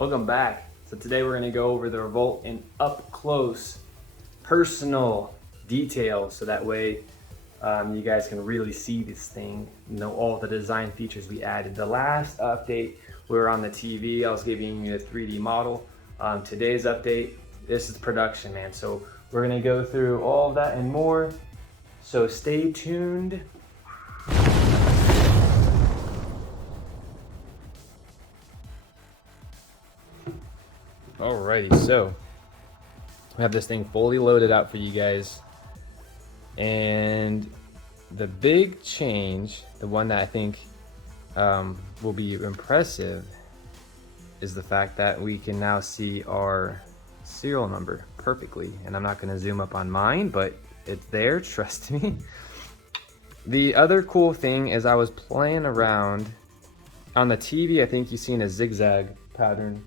Welcome back. So today we're going to go over the Revolt in up close, personal details, so that way you guys can really see this thing, know all the design features we added. The last update, we were on the TV, I was giving you a 3D model. Today's update, this is production, man. So we're going to go through all of that and more. So stay tuned. Alrighty, so we have this thing fully loaded out for you guys, and the big change, the one that I think will be impressive, is the fact that we can now see our serial number perfectly. And I'm not going to zoom up on mine, but it's there, trust me. The other cool thing is I was playing around on the TV. I think you've seen a zigzag pattern.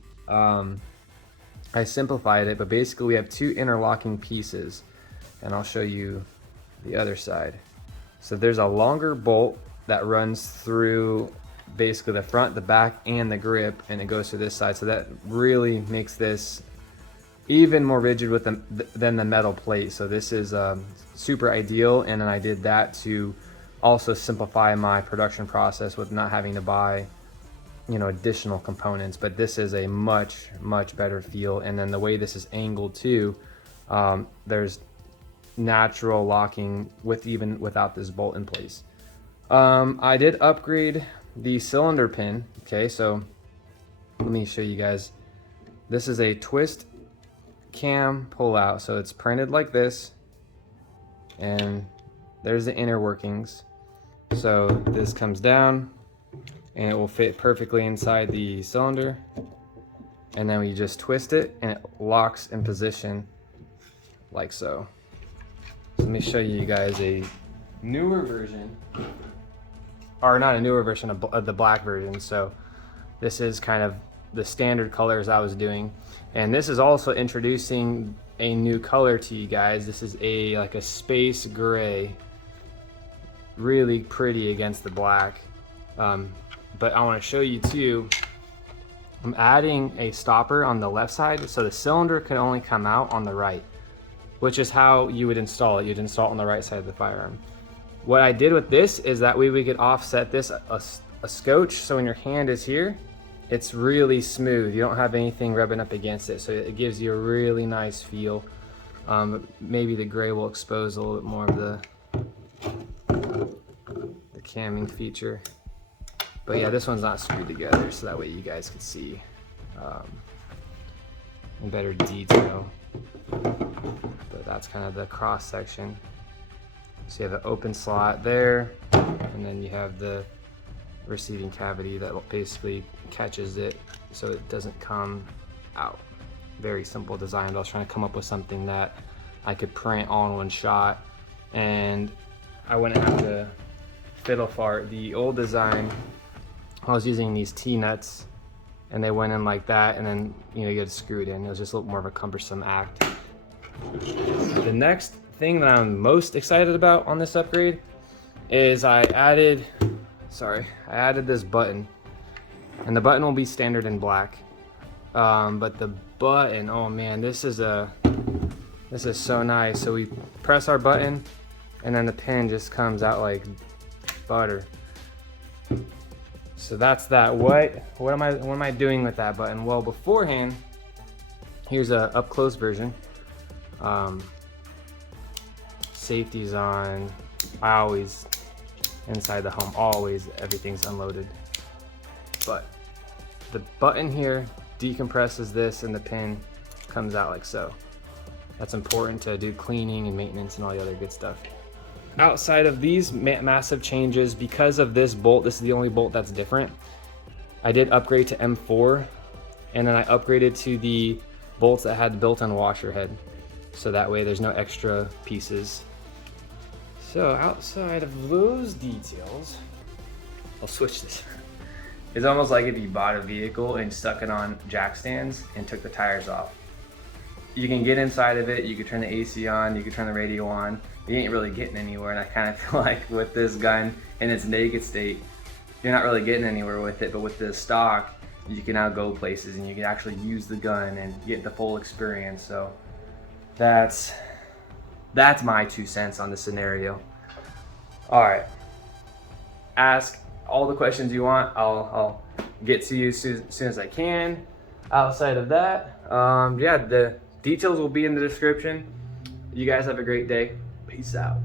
I simplified it, but basically we have two interlocking pieces, and I'll show you the other side. So there's a longer bolt that runs through basically the front, the back, and the grip, and it goes to this side. So that really makes this even more rigid with than the metal plate. So this is super ideal, and then I did that to also simplify my production process with not having to buy additional components. But this is a much better feel, and then the way this is angled too, there's natural locking even without this bolt in place. I did upgrade the cylinder pin. Okay, so let me show you guys. This is a twist cam pull out, so it's printed like this, and there's the inner workings. So this comes down and it will fit perfectly inside the cylinder, and then we just twist it and it locks in position like so. So let me show you guys a newer version, or not a newer version of the black version. So this is kind of the standard colors I was doing, and this is also introducing a new color to you guys. This is like a space gray, really pretty against the black. But I want to show you too, I'm adding a stopper on the left side, so the cylinder can only come out on the right, which is how you would install it. You'd install it on the right side of the firearm. What I did with this is that we could offset this a scotch, so when your hand is here, it's really smooth. You don't have anything rubbing up against it, so it gives you a really nice feel. Maybe the gray will expose a little bit more of the camming feature. But yeah, this one's not screwed together, so that way you guys can see in better detail. But that's kind of the cross section. So you have an open slot there, and then you have the receiving cavity that basically catches it so it doesn't come out. Very simple design. I was trying to come up with something that I could print all in one shot, and I wouldn't have to fiddle fart. The old design, I was using these T-nuts, and they went in like that, and then you had to screw it in. It was just a little more of a cumbersome act. The next thing that I'm most excited about on this upgrade is I added this button, and the button will be standard in black. But the button, oh man, this is so nice. So we press our button, and then the pin just comes out like butter. So that's that. What am I doing with that button? Well, beforehand, here's a up close version. Safety's on. I always, inside the home, always everything's unloaded. But the button here decompresses this, and the pin comes out like so. That's important to do cleaning and maintenance and all the other good stuff. Outside of these massive changes, because of this bolt, this is the only bolt that's different. I did upgrade to M4, and then I upgraded to the bolts that had the built-in washer head, so that way there's no extra pieces. So outside of those details, I'll switch this. It's almost like if you bought a vehicle and stuck it on jack stands and took the tires off. You can get inside of it, you can turn the AC on, you can turn the radio on, you ain't really getting anywhere. And I kind of feel like with this gun in its naked state, you're not really getting anywhere with it. But with this stock, you can now go places and you can actually use the gun and get the full experience. So that's my 2 cents on the scenario. All right, ask all the questions you want. I'll get to you as soon as I can. Outside of that, yeah, the details will be in the description. You guys have a great day. Peace out.